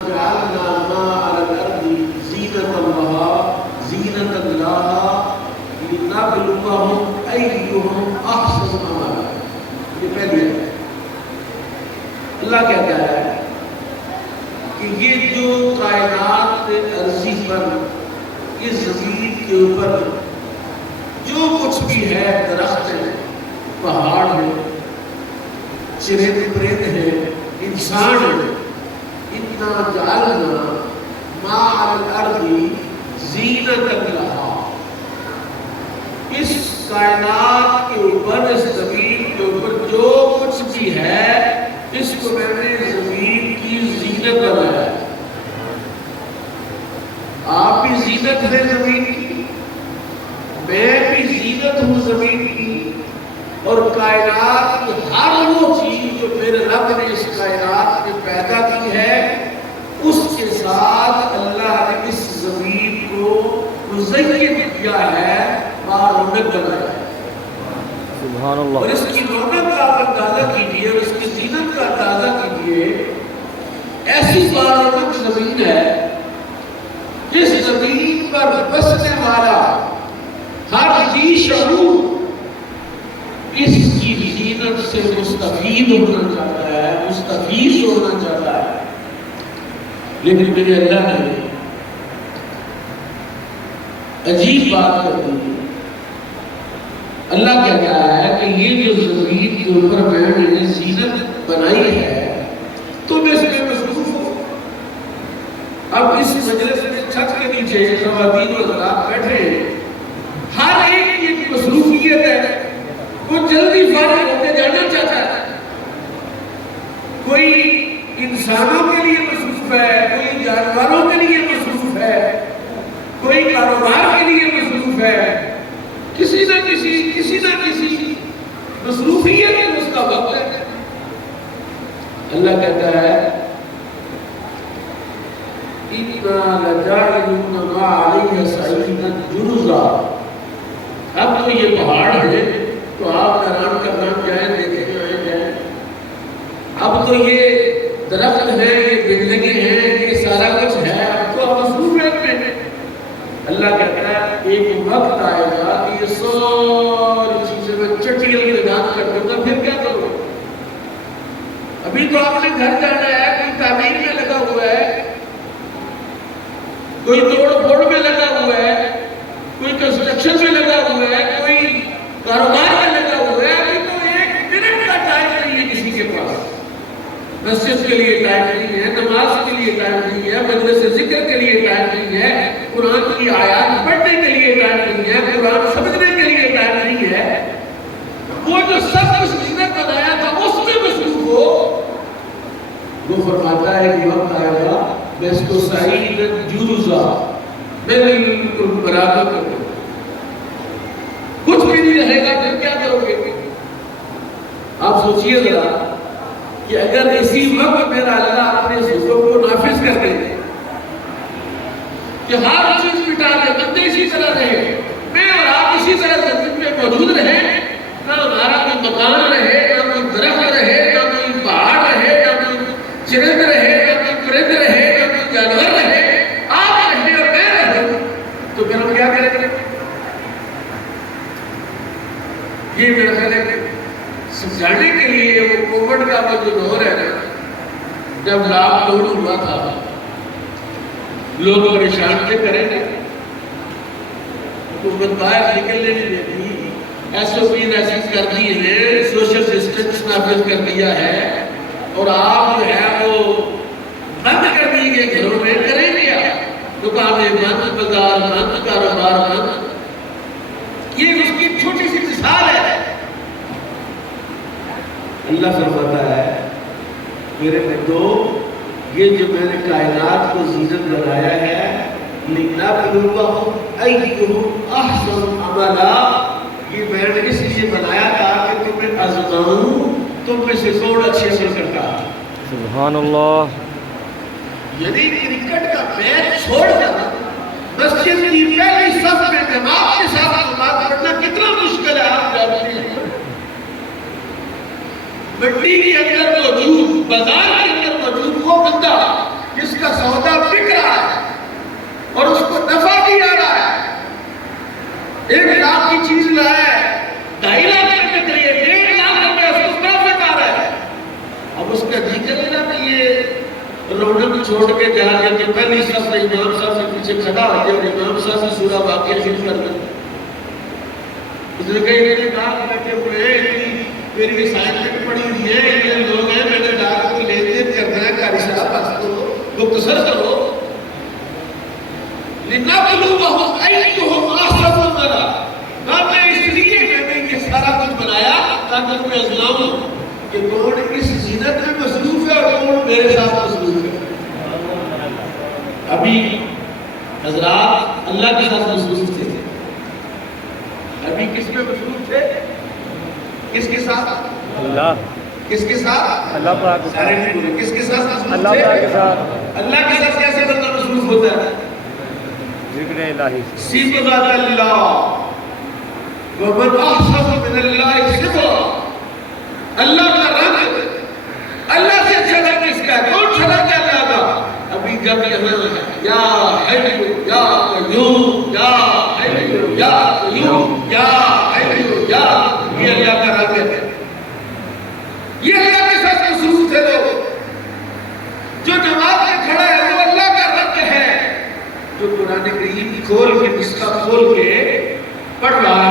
جعلنا ما على الأرض زينة لها لنبلوهم أيهم أحسن عملا. یہ پہلی ہے. اللہ کہتا ہے کہ یہ جو کائنات عرضی پر اس زمین کے اوپر جو کچھ بھی ہے، درخت ہے، پہاڑ ہے، چرند پرند ہے، انسان ہے، اِنَّا جَعَلْنَا مَا عَلَى الْأَرْضِ زِينَةً لَهَا. اس کائنات کے اوپر، اس زمین کے اوپر جو کچھ بھی ہے، اس کو میں نے زمین کی زینت بنایا ہے. آپ بھی زینت ہے زمین کی، میں بھی زینت ہوں زمین کی، اور کائنات کی ہر وہ چیز جو میرے رب نے اس کائنات میں پیدا کی ہے، اس کے ساتھ اللہ نے اس زمین کو مزین کیا ہے، رونق بنایا ہے. سبحان اللہ. اور اس کی رونق کا آپ اندازہ کیجیے، اور اس کی زینت کا اندازہ کیجیے. ایسی رونق زمین ہے جس زمین پر بسنے والا ہر ذی شعور اس کی زینت سے مستفید ہونا چاہتا ہے، مستفیض ہونا چاہتا ہے. لیکن میرے اللہ نے عجیب بات کر دی. اللہ کہتا ہے کہ یہ جو زمین کے اوپر میں نے زینت بنائی ہے، تم اس میں مصروف ہو. اب اس مجلس میں چھت کے نیچے خواتین و حضرات بیٹھے ہیں، ہر ایک کی ایک مصروفیت ہے. وہ جلدی فارغ ہو کے جانا چاہتا ہے. کوئی انسانوں کے لیے مصروف ہے، کوئی جانوروں کے لیے مصروف ہے، کوئی کاروبار کے لیے مصروف ہے. کسی نہ کسی مصروفیت میں اس کا وقت ہے. اللہ کہتا ہے اِنَّا لَجَاعِلُونَ مَا عَلَيْهَ صَعِيدًا جُرُزًا. اب تو یہ پہاڑ ہے تو آپ حیران کرنا جائیں، دیکھیں جائیں. اب تو یہ درخت ہے، یہ بلڈنگیں ہیں، یہ سارا کچھ ہے، اب تو آپ مصروفیت میں ہیں. اللہ کہتا ہے ایک وقت آئے گا کہ یہ ساری چیزیں میں چٹیل نظام کر دوں گا، پھر کیا کروں؟ ابھی تو آپ نے گھر جانا ہے، کوئی تعمیر میں لگا ہوا ہے، کوئی توڑ پھوڑ میں لگا ہوا ہے، کوئی کنسٹرکشن میں لگا ہوا ہے، کوئی کاروبار میں لگا ہوا ہے. ابھی تو ایک منٹ کا ٹائم نہیں ہے کسی کے پاس. مسجد کے لیے ٹائم نہیں ہے، نماز کے لیے ٹائم نہیں ہے، مجلس ذکر کے لیے ٹائم نہیں ہے، قرآن کی آیات پڑھنے کے لیے ٹائم نہیں ہے، قرآن سمجھنے کے لیے ٹائم نہیں ہے. وہ جو سب کچھ زینت بنایا تھا اس میں مصروف ہو. وہ فرماتا ہے کہ وقت آئے گا میں اس کو سعید جرزا، میں بالکل برابر کر دوں. کچھ بھی نہیں رہے گا، پھر کیا کرو گے؟ آپ سوچئے ذرا کہ اگر اسی وقت میرا اللہ اپنے حکم کو نافذ کر دے کہ ہر چیز مٹا دے، بندے اسی طرح رہے، میں اور آپ اسی طرح زمین میں موجود رہیں، نہ ہمارا کوئی مکان رہے، نہ کوئی درخت رہے، نہ کوئی پہاڑ رہے، نہ کوئی چرند رہے، نہ کوئی پرند رہے، نہ کوئی جانور رہے، آپ رہیں اور میں رہوں، تو پھر ہم کیا کریں گے؟ یہ میرا خیال ہے سمجھانے کے لیے وہ کووڈ کا وہ جو دور ہے نا، جب لاک ڈاؤن ہوا تھا، لوگ پریشان تھے، کریں گے حکومت باہر نکلنے نہیں دیتی، ایس او پی نافذ کر دی ہے، سوشل ڈسٹنس نافذ کر دیا ہے، اور آپ جو ہے وہ بند کر دیے گھروں میں. کریں گے آپ دکانیں بند، بازار بند، کاروبار بند. یہ اس کی چھوٹی سی مثال ہے. اللہ فرماتا ہے میرے بندو، یہ جو میں نے کائنات کو زینت بنایا ہے، لِنَبْلُوَهُمْ أَيُّهُمْ أَحْسَنُ عَمَلًا. یہ میں نے اس لیے بنایا تھا کہ تمہیں آزماؤں، تم میں سے کون اچھے عمل کرتا. سبحان اللہ. یعنی کرکٹ کا میچ چھوڑ کر مسجد کی پہلی صف میں جماعت کے ساتھ نماز پڑھنا کتنا مشکل ہے آپ جانتے ہیں. مٹی کے اندر موجود، بازار کے اندر موجود وہ بندہ جس کا رونق چھوڑ کے جا کے پہلی صف میں امام صاحب کے پیچھے کھڑا ہو کے اور امام صاحب کی سورہ واقعہ شروع کر دیں. اس نے کہا یہ کہا بیٹھے ہوئے میری اسائنمنٹ پڑی ہوئی ہے یہ لوگ ہیں میں نے جا کر لین دین کرنا ہے قاری صاحب بس کرو مختصر کرو لِنَبْلُوَهُمْ أَيُّهُمْ أَحْسَنُ عَمَلًا. میں اس لیے میں نے یہ سارا کچھ بنایا تاکہ میں ازلاؤں کہ کون اس زینت میں مصروف ہے اور کون میرے ساتھ مصروف ہے. ابھی حضرات اللہ کے ساتھ مصروف تھے. ابھی کس میں مصروف تھے؟ کس کے ساتھ؟ اللہ. کس کے ساتھ؟ اللہ پاک کے سارے نہیں بولے. کس کے ساتھ مصروف تھے؟ اللہ پاک کے ساتھ. اللہ کے ساتھ کیسے بندہ مصروف ہوتا ہے؟ ذکر الہی. صفات اللہ ومن احسن من اللہ صفا. اللہ کا رنگ اللہ سے اچھا رنگ کس کا ہے؟ کون چھڑا کیا اللہ کا؟ ابھی جب یہاں یا حیو یا قیوم یا حیو یا قیوم یا حیو یا یہ اللہ کا رنگ ہے. یہ اللہ کے ساتھ مصروف تھے لوگ. جو نماز میں کھڑا ہے وہ اللہ کا رنگ ہے. جو قرآن کریم کھول کے نسخہ کھول کے پڑھ رہا